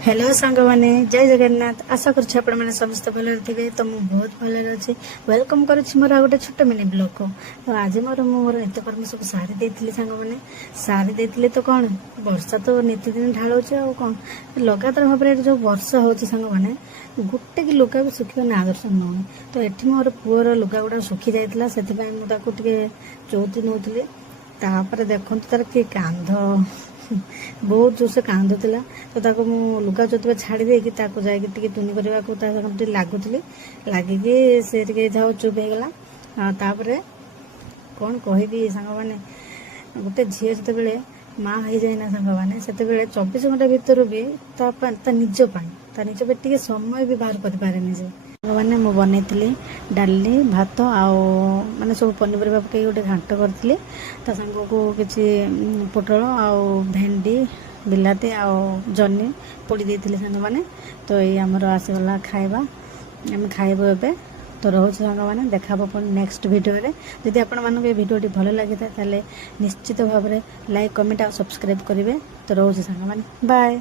Hello सांग मैंने जय जगन्नाथ आशा कर समस्त भल थे तो मुझे बहुत भल अच्छे वेलकम करुच्ची मोर गोटे छोट मिनी ब्लॉग को। तो आज मोर नित्यकर्म सब सारी देती सांग मैंने सारी देते तो कौन वर्षा तो नीतिदिन ढाल कौन लगातार भाव में जो वर्षा हो सांग मैंने गोटे कि लुगा भी सुखा ना दर्शन नौनी। तो ये मोर पुअर लुगा गुड़ा सुखी जाता से मुझे चौथी नौली तापर देखो तार कि कांध बहुत जोर से कांदुला। तो ताको मु लुगा चौथी छाड़ी देकी ताको जाके तुनी करने को लगुली लगिकी से जाओ चुप हो गला। तापर कौन कहबी सांग मैंने गोटे झील जिते माँ हो जाए ना सांग मैंने से 24 घंटा भर भी निज पे समय भी बाहर कर पारे जे मैंने मुझे बनई डाली भात आउ माने सब पनीपरिया पकई गोटे घाट करी ता सांग को किसी पोटल आउ भेंडी बिलाती आउ जन्नी पोड़ी देती सांग मैंने। तो ये आमर आसगला खाइबा आम खाइबू एबे। तो रोच सांग मैंने देखा नेक्स्ट वीडियो रे। जदि आपण मानक ये वीडियोटी भल लगी था निश्चित भाव में लाइक कमेंट और सब्सक्राइब करेंगे। तो रोच सांग मैंने बाय।